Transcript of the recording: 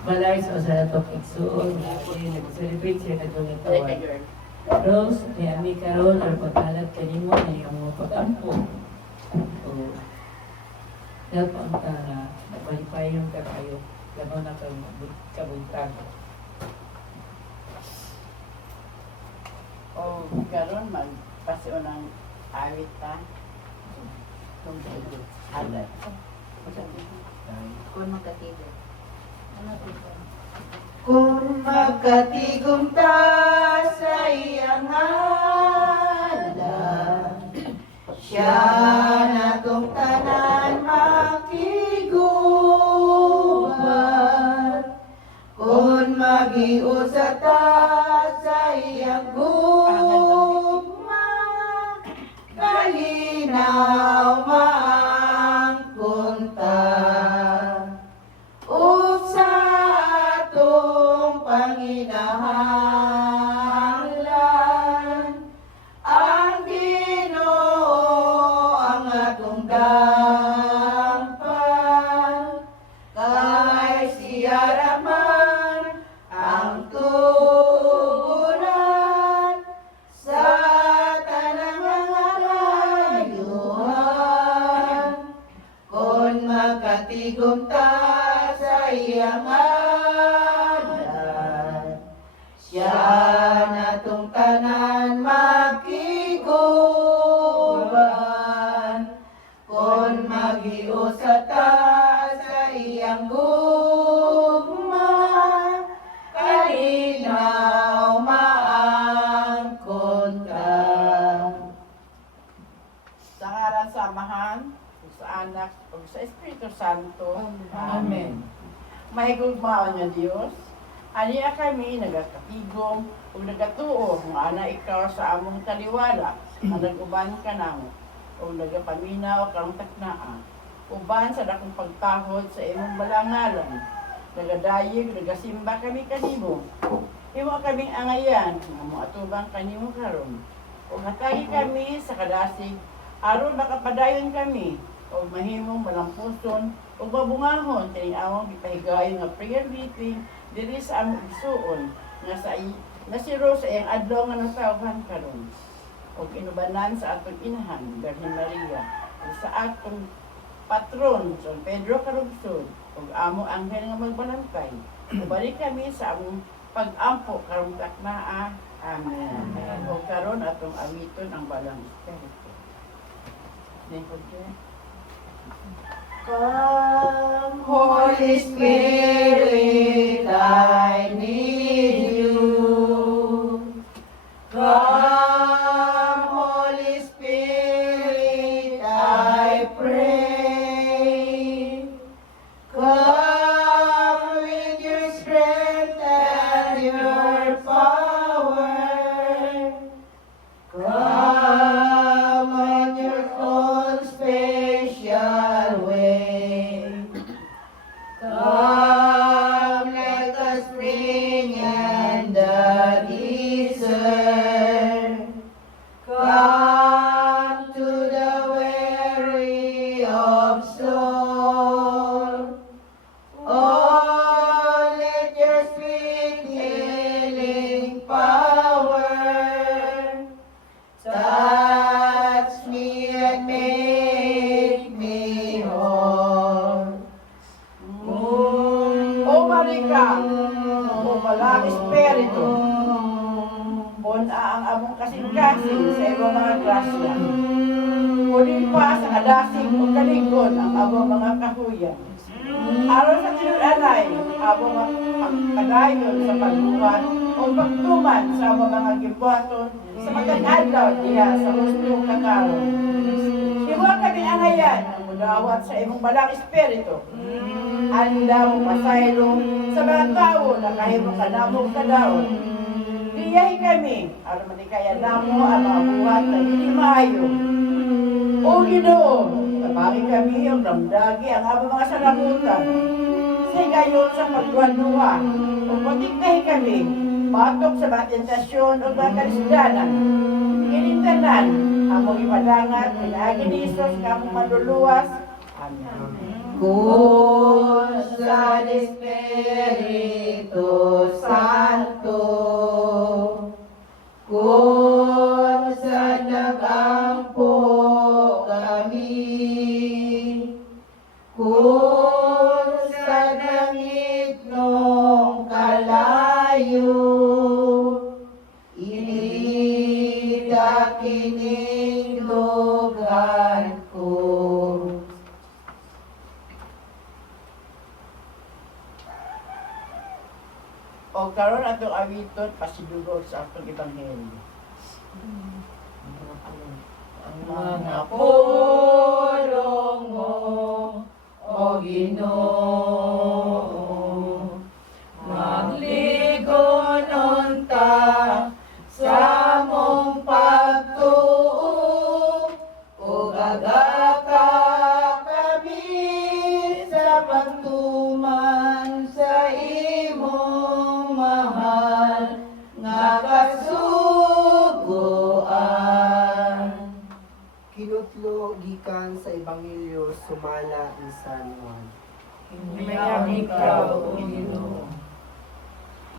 balay sa usalatong igsuon, nag-celebrate siya na itong itawan. Rose, ni Ami Karol, or pagkalat kanimo na yung mga pag-ampo. So, help ang tara, nabalipay yung kakayo, gano'n na kabuntag. O karon magpasyon ng awit ta. Ada. Kung magkatibig. Ano ito? Kung magkatigom ta sa iyang ngalan, siya natong tanan makiguban. Kung magiusat ta sa iyang gugma, kalinaw maangkon ta. Sa atong panginahanglan, ang Ginoo ang atong dampan, kay siya raman ang tugunan sa tanang ngalayuhan. Kung makatigom ta sa iyang ngalan, siya natong tanan makiguban. Kung magiusat ta sa iyang gugma, kalinaw maangkon ta. Sa ngalan sa Amahan, sa Anak, o sa Espiritu Santo. Amen. Mahigugmaon niya Diyos, aniya kami nagakatigom o nagatuo nga ana ikaw sa among taliwala, nga nag-uban ka namo, o nagapaminaw kang taknaa, uban sa dakong pagpahod sa imong balangalan, nagadayig, nagasimba kami kanimo, imo kaming angayan, nga mo atubang kanimo karon, o hatagi kami sa kadasig, aron makapadayon kami, o mahimong malampuson, o babungahon, kaning among gipahigayon nga prayer meeting, diri sa among igsuon, nga si Rose sa iyang adlaw nga nasawhan karon. O inubanan sa atong inahan, Birhen Maria, o sa atong patron, San Pedro Carubsod, o amo anghel nga magbalantay. Ubalik kami sa among pag-ampo karong taknaa. Amen. O karon atong awiton ang balang espiritu. Come, Holy Spirit, I need you. Come, Holy Spirit, I pray. Come with your strength and your power. Come on your own special way. Come like a spring and the desert. Come to the weary of soul. Oh, let your sweet healing power touch me and make me whole. O Marika, o Malang Espiritu, puna ang among kasing-kasing sa imong mga grasya. Kunin pa sa kadasing o kalingon ang among mga kahuyan. Aron sa tinul-anay, among pagkadayon sa pagbuhat o pagtuman sa among mga gibuhaton sa matag-adlaw diha sa hustong kakaron. Iwa kami angayan ang mudawat sa imong Malang Espiritu. Anda mo pasaylo sa mga tao na kahimo ka namong kadaon. Diyahi kami, aron manikaya namo ang mga buhat na hindi maayo. O Ginoo, tabagi kami ang damdagi ang among mga salamutan. Sa gayon sa pagduwa-duwa, o patignahi kami, patok sa mga tentasyon o mga karisdanan. Inintanan, among ipadangat, pinagi ni Isos, kamong maduluwas. Amen. Kung sa Espiritu Santo, kung sa nag-ampo kami, kung sa langit nung kalayo, kining lugar ko. O karon atong awiton pasidugod sa atong ebanghelyo. Ang mga pulong mo, o Ginoo, magligonon ta sa mong pagtuo, o gagaka kami sa pagtuman sa imong mahal nga kasugoan. Kinutlo gikan sa Ebanghelyo sumala ni San Juan. Hinayang ikaw, O Ginoo,